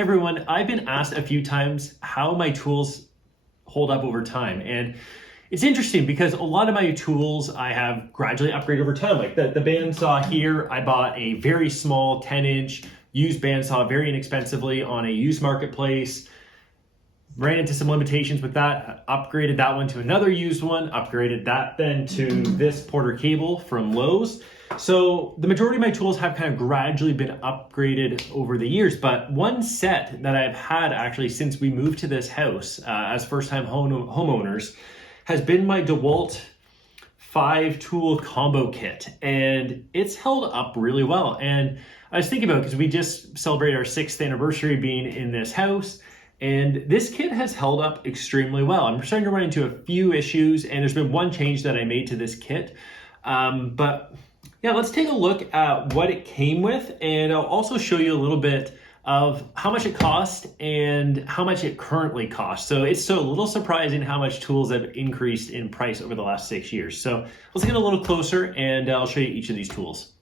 Hey everyone, I've been asked a few times how my tools hold up over time. And it's interesting because a lot of my tools I have gradually upgraded over time. Like the bandsaw here, I bought a very small 10-inch used bandsaw very inexpensively on a used marketplace. Ran into some limitations with that, upgraded that one to another used one, upgraded that then to this Porter cable from Lowe's. So the majority of my tools have kind of gradually been upgraded over the years, but one set that I've had actually since we moved to this house as first-time homeowners has been my DEWALT 5-tool combo kit, and it's held up really well. And I was thinking about it because we just celebrated our 6th anniversary being in this house, and this kit has held up extremely well. I'm starting to run into a few issues, and there's been one change that I made to this kit, but yeah, let's take a look at what it came with, and I'll also show you a little bit of how much it cost and how much it currently costs. So it's a little surprising how much tools have increased in price over the last 6 years. So let's get a little closer and I'll show you each of these tools.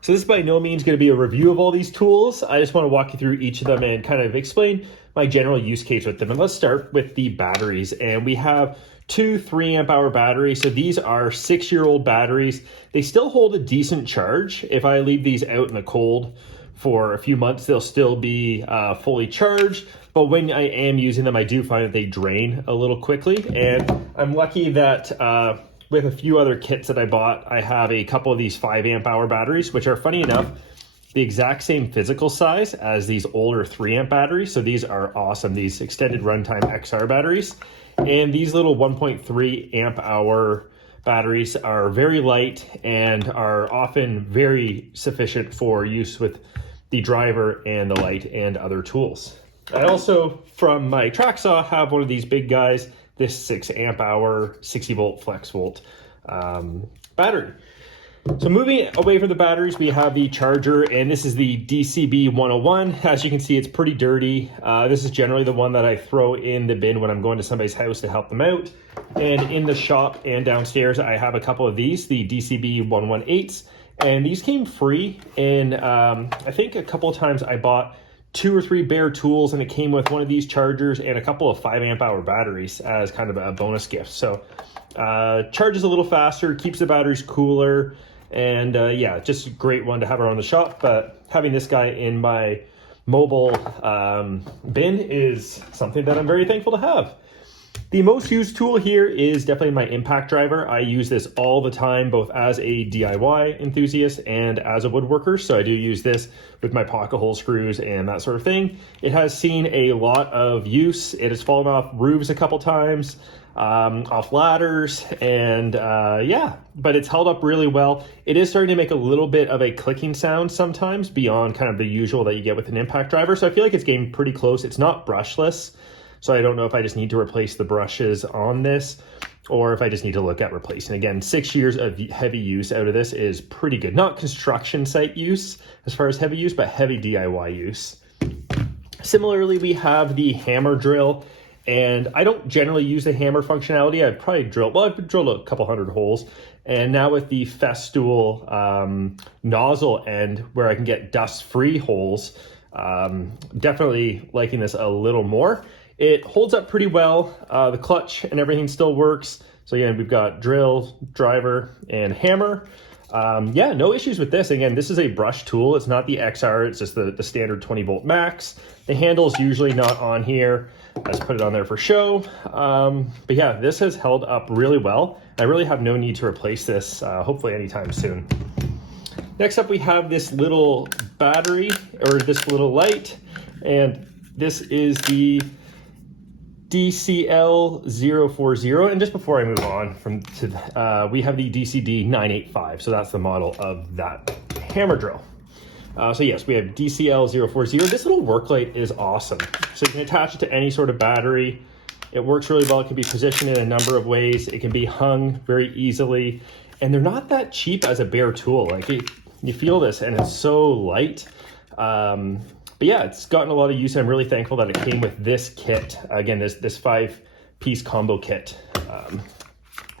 So this is by no means going to be a review of all these tools. I just want to walk you through each of them and kind of explain my general use case with them. And let's start with the batteries. And we have two 3-amp-hour batteries. So these are 6-year-old batteries. They still hold a decent charge. If I leave these out in the cold for a few months, they'll still be fully charged. But when I am using them, I do find that they drain a little quickly. And I'm lucky that with a few other kits that I bought, I have a couple of these 5-amp-hour batteries, which are, funny enough, the exact same physical size as these older 3-amp batteries. So these are awesome, these extended runtime XR batteries. And these little 1.3 amp hour batteries are very light and are often very sufficient for use with the driver and the light and other tools. I also, from my track saw, have one of these big guys, this 6-amp-hour 60-volt flex volt battery. So moving away from the batteries, we have the charger, and this is the DCB 101. As you can see, it's pretty dirty. This is generally the one that I throw in the bin when I'm going to somebody's house to help them out. And in the shop and downstairs, I have a couple of these, the DCB 118s, and these came free. And I think a couple of times I bought 2 or 3 bare tools, and it came with one of these chargers and a couple of 5-amp-hour batteries as kind of a bonus gift. So charges a little faster, keeps the batteries cooler, and yeah, just a great one to have around the shop. But having this guy in my mobile bin is something that I'm very thankful to have. The most used tool here is definitely my impact driver. I use this all the time, both as a DIY enthusiast and as a woodworker. So I do use this with my pocket hole screws and that sort of thing. It has seen a lot of use. It has fallen off roofs a couple times, off ladders, and yeah, but it's held up really well. It is starting to make a little bit of a clicking sound sometimes beyond kind of the usual that you get with an impact driver. So I feel like it's getting pretty close. It's not brushless. So I don't know if I just need to replace the brushes on this or if I just need to look at replacing. Again, 6 years of heavy use out of this is pretty good. Not construction site use as far as heavy use, but heavy DIY use. Similarly, we have the hammer drill, and I don't generally use the hammer functionality. I've drilled a couple hundred holes. And now with the Festool nozzle end where I can get dust-free holes, definitely liking this a little more. It holds up pretty well. The clutch and everything still works. So again, we've got drill, driver, and hammer. Yeah, no issues with this. Again, this is a brush tool. It's not the XR, it's just the standard 20-volt max. The handle is usually not on here. I just put it on there for show. But yeah, this has held up really well. I really have no need to replace this, hopefully anytime soon. Next up, we have this little battery, or this little light, and this is the DCL040. And just before I move on we have the DCD 985. So that's the model of that hammer drill. So yes, we have DCL040. This little work light is awesome. So you can attach it to any sort of battery. It works really well. It can be positioned in a number of ways. It can be hung very easily. And they're not that cheap as a bare tool. Like you feel this, and it's so light. But yeah, it's gotten a lot of use. I'm really thankful that it came with this kit. Again, this 5-piece combo kit,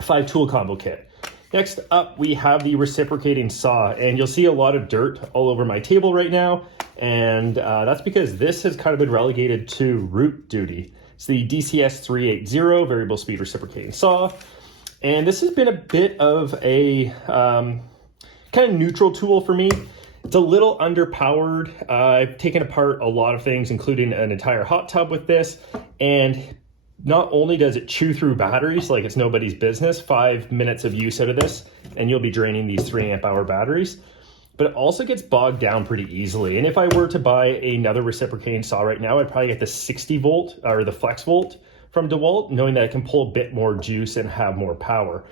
5-tool combo kit. Next up, we have the reciprocating saw, and you'll see a lot of dirt all over my table right now. And that's because this has kind of been relegated to root duty. It's the DCS380 variable speed reciprocating saw. And this has been a bit of a kind of neutral tool for me. It's a little underpowered. I've taken apart a lot of things, including an entire hot tub with this. And not only does it chew through batteries like it's nobody's business, 5 minutes of use out of this, and you'll be draining these 3 amp hour batteries, but it also gets bogged down pretty easily. And if I were to buy another reciprocating saw right now, I'd probably get the 60 volt or the flex volt from DEWALT, knowing that it can pull a bit more juice and have more power.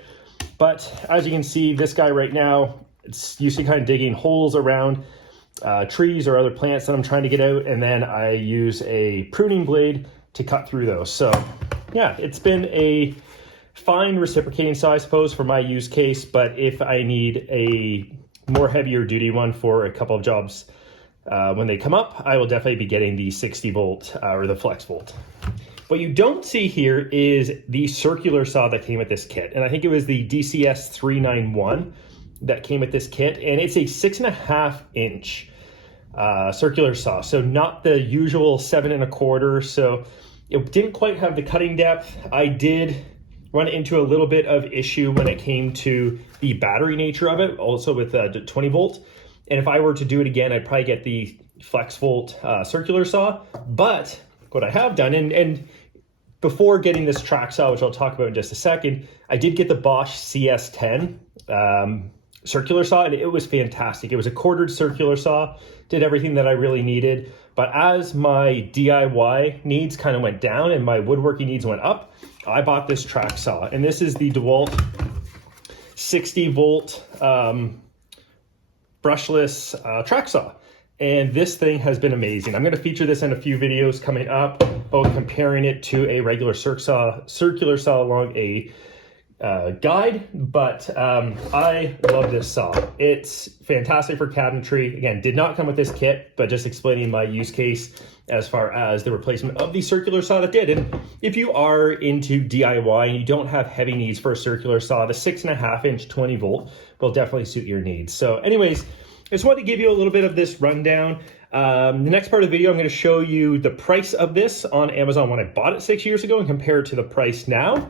But as you can see, this guy right now, it's used to kind of digging holes around trees or other plants that I'm trying to get out, and then I use a pruning blade to cut through those. So yeah, it's been a fine reciprocating saw, I suppose, for my use case, but if I need a more heavier duty one for a couple of jobs when they come up, I will definitely be getting the 60 volt or the flex volt. What you don't see here is the circular saw that came with this kit. And I think it was the DCS391 that came with this kit. And it's a 6.5 inch circular saw. So not the usual 7 1/4. So it didn't quite have the cutting depth. I did run into a little bit of issue when it came to the battery nature of it, also with the 20 volt. And if I were to do it again, I'd probably get the flex volt circular saw. But what I have done, and before getting this track saw, which I'll talk about in just a second, I did get the Bosch CS10 circular saw, and it was fantastic. It was a quartered circular saw, did everything that I really needed. But as my DIY needs kind of went down and my woodworking needs went up, I bought this track saw. And this is the DEWALT 60 volt brushless track saw. And this thing has been amazing. I'm going to feature this in a few videos coming up, both comparing it to a regular circular saw along a guide, but I love this saw. It's fantastic for cabinetry. Again, did not come with this kit, but just explaining my use case as far as the replacement of the circular saw that did. And if you are into DIY and you don't have heavy needs for a circular saw, the 6.5 inch 20 volt will definitely suit your needs. So anyways, I just wanted to give you a little bit of this rundown. The next part of the video, I'm going to show you the price of this on Amazon when I bought it 6 years ago and compare it to the price now.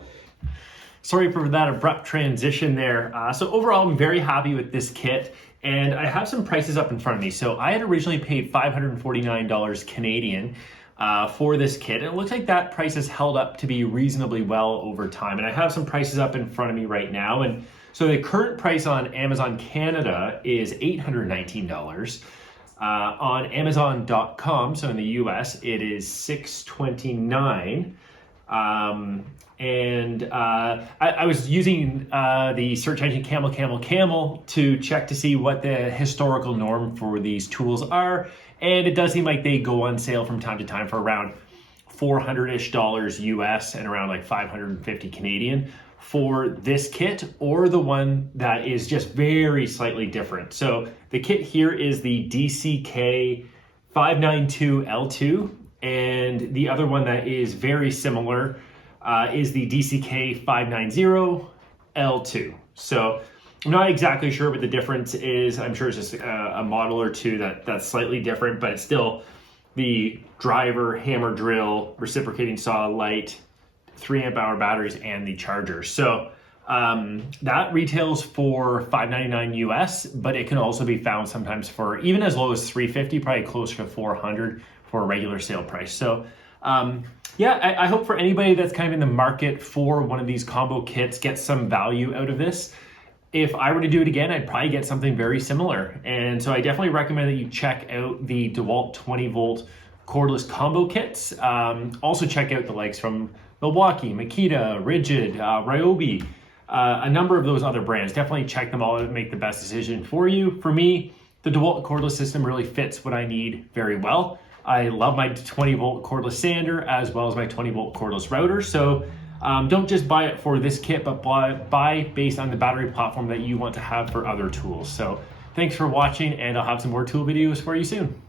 Sorry for that abrupt transition there. So overall, I'm very happy with this kit, and I have some prices up in front of me. So I had originally paid $549 Canadian for this kit, and it looks like that price has held up to be reasonably well over time. And I have some prices up in front of me right now, and so the current price on Amazon Canada is $819. On Amazon.com, so in the US, it is $629. I was using the search engine camel to check to see what the historical norm for these tools are, and it does seem like they go on sale from time to time for around $400-ish US and around like 550 Canadian for this kit, or the one that is just very slightly different. So the kit here is the DCK 592L2, and the other one that is very similar is the DCK 590L2. So I'm not exactly sure what the difference is. I'm sure it's just a model or two that's slightly different, but it's still the driver, hammer drill, reciprocating saw, light, 3 amp hour batteries, and the charger. So that retails for $599 US, but it can also be found sometimes for even as low as $350, probably closer to $400 for a regular sale price. So yeah, I hope for anybody that's kind of in the market for one of these combo kits gets some value out of this. If I were to do it again, I'd probably get something very similar. And so I definitely recommend that you check out the DEWALT 20 volt cordless combo kits. Also check out the likes from Milwaukee, Makita, Rigid, Ryobi, a number of those other brands. Definitely check them all out and make the best decision for you. For me, the DEWALT cordless system really fits what I need very well. I love my 20 volt cordless sander as well as my 20 volt cordless router. So don't just buy it for this kit, but buy based on the battery platform that you want to have for other tools. So thanks for watching, and I'll have some more tool videos for you soon.